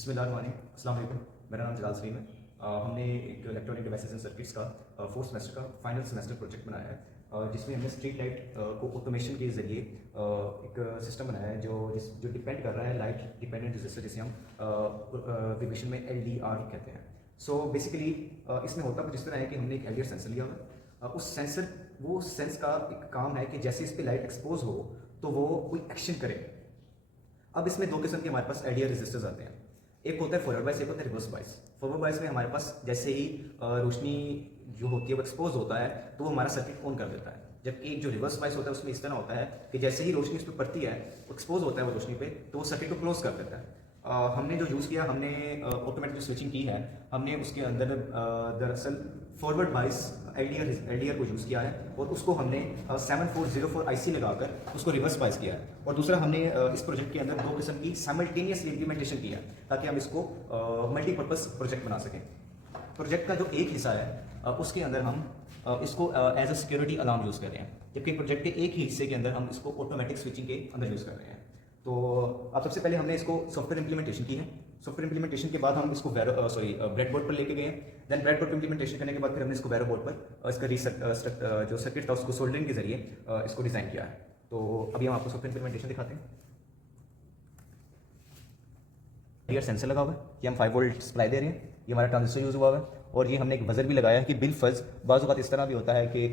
बिस्मिल्लाहिर्रहमानिर्रहीम। अस्सलाम वालेकुम। मेरा नाम जलाल सलीम है। हमने एक इलेक्ट्रॉनिक डिवाइसेस एंड सर्किट्स का फोर्थ सेमेस्टर का फाइनल सेमेस्टर प्रोजेक्ट बनाया है, जिसमें हमने स्ट्रीट लाइट को ऑटोमेशन के ज़रिए एक सिस्टम बनाया है जो डिपेंड कर रहा है लाइट डिपेंडेंट रजिस्टर, जिसे हम विविशन में LDR कहते हैं। सो बेसिकली इसमें होता कुछ इस तरह है कि हमने एक LDR सेंसर लिया हुआ है। उस सेंसर वो सेंस का एक काम है कि जैसे इस पर लाइट एक्सपोज हो तो वो कोई एक्शन करे। अब इसमें दो किस्म के हमारे पास LDR रजिस्टर्स आते हैं। एक होता है फॉरवर्ड बायस, एक होता है रिवर्स बायस। फॉरवर्ड बायस में हमारे पास जैसे ही रोशनी जो होती है वो एक्सपोज होता है तो वो हमारा सर्किट ऑन कर देता है, जबकि जो रिवर्स बायस होता है उसमें इस तरह होता है कि जैसे ही रोशनी उस पर पड़ती है, एक्सपोज होता है वो रोशनी पे, तो वो सर्किट को क्लोज कर देता है। हमने जो यूज़ किया, हमने ऑटोमेटिक स्विचिंग की है, हमने उसके अंदर दरअसल फॉरवर्ड बायस LDR को यूज़ किया है और उसको हमने 7404 IC लगाकर उसको रिवर्स बायस किया है। और दूसरा हमने इस प्रोजेक्ट के अंदर दो किस्म की साइमल्टेनियसली इम्प्लीमेंटेशन किया है ताकि हम इसको मल्टीपर्पज़ प्रोजेक्ट बना सकें। प्रोजेक्ट का जो एक हिस्सा है उसके अंदर हम इसको as a security alarm use कर रहे हैं, जबकि प्रोजेक्ट के एक ही हिस्से के अंदर हम इसको ऑटोमेटिक स्विचिंग के अंदर यूज़ कर रहे हैं। तो अब सबसे पहले हमने इसको सॉफ्टवेयर इंप्लीमेंटेशन की है। सॉफ्टवेयर इंप्लीमेंटेशन के बाद हम इसको ब्रेड बोर्ड पर लेके गए। देन ब्रेड बोर्ड पर इंप्लीमेंटेशन करने के बाद फिर हमने इसको वेरो बोर्ड पर इसका जो सर्किट था उसको सोल्डरिंग के जरिए इसको डिज़ाइन किया है। तो अभी हम आपको सॉफ्टवेयर इंप्लीमेंटेशन दिखाते हैं। ये सेंसर लगा हुआ है, ये हम 5 वोल्ट सप्लाई दे रहे हैं, ये हमारा ट्रांजिस्टर यूज़ हुआ है और ये हमने एक बजर भी लगाया है कि बिल फर्ज बाज़ औक़ात इस तरह भी होता है कि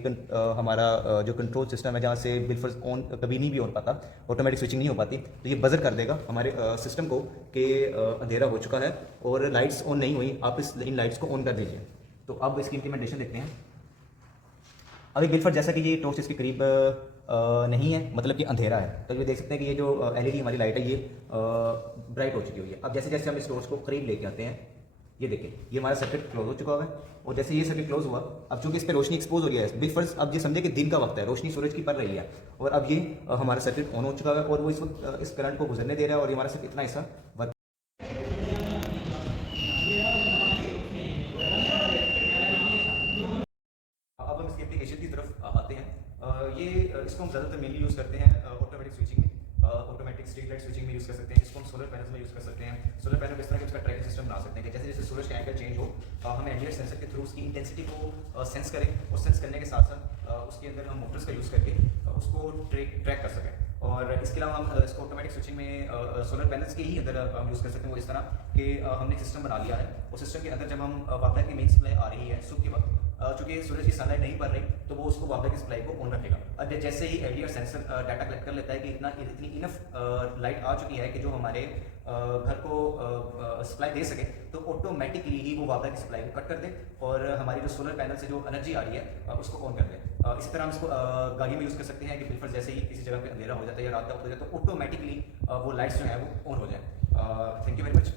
हमारा जो कंट्रोल सिस्टम है जहाँ से बिल फर्ज ऑन कभी नहीं भी हो पाता, ऑटोमेटिक स्विचिंग नहीं हो पाती, तो ये बजर कर देगा हमारे सिस्टम को कि अंधेरा हो चुका है और लाइट्स ऑन नहीं हुई, आप इन लाइट्स को ऑन कर दीजिए। तो अब इसकी इम्प्लीमेंटेशन देखते हैं। अभी बिल फर्ज जैसा कि ये टॉर्च इसके करीब नहीं है, मतलब कि अंधेरा है, तो ये देख सकते हैं कि ये जो LED हमारी लाइट है ये ब्राइट हो चुकी हुई है। अब जैसे जैसे हम इस टॉर्च को करीब लेके आते हैं, ये देखें ये हमारा सर्किट क्लोज हो चुका है और जैसे ये सर्किट क्लोज हुआ, अब चूंकि इस पर रोशनी एक्सपोज हो रही है, बिल फर्ज अब ये समझे कि दिन का वक्त है, रोशनी सूरज की पड़ रही है और अब ये हमारा सर्किट ऑन हो चुका है और वो इस वक्त इस करंट को गुजरने दे रहा है और ये हमारा सिर्फ इतना हिस्सा वर्क। अब हम इसकी एप्लीकेशन की तरफ आते हैं। इसको हम ज़्यादातर मेनली यूज़ करते हैं ऑटोमेटिक स्विचिंग में, ऑटोमेटिक स्ट्रीट लाइट स्विचिंग में यूज़ कर सकते हैं। इसको हम सोलर पैनल्स में यूज़ कर सकते हैं। सोलर पैनल इस तरह के उसका ट्रैकिंग सिस्टम बना सकते हैं कि जैसे जैसे सूरज का एंगल चेंज हो, हम LDR सेंसर के थ्रू उसकी इंटेंसिटी को सेंस करें और सेंस करने के साथ साथ उसके अंदर हम मोटर्स का यूज़ करके उसको ट्रैक कर सकें। और इसके अलावा हम इसको ऑटोमेटिक स्विचिंग में सोलर पैनल्स के ही अंदर हम यूज़ कर सकते हैं। वो इस तरह कि हमने सिस्टम बना लिया है, उस सिस्टम के अंदर जब हम वापडा की मेन सप्लाई आ रही है सुबह के वक्त, चूँकि सूरज की सनलाइट नहीं पड़ रही, तो वो उसको वापडा की सप्लाई को ऑन रखेगा। अब जैसे ही LDR सेंसर डाटा कलेक्ट कर लेता है कि इतनी इनफ लाइट आ चुकी है कि जो हमारे घर को सप्लाई दे सके, तो ऑटोमेटिकली ही वो वापडा की सप्लाई को कट कर दे और हमारी जो सोलर पैनल से जो एनर्जी आ रही है उसको ऑन कर दे। इसी तरह हम इसको गाड़ी में यूज़ कर सकते हैं कि बिल्कुल जैसे ही किसी जगह पे अंधेरा हो जाता है या रात का हो जाता है तो ऑटोमेटिकली वो लाइट्स जो है वो ऑन हो जाए। Thank you very much.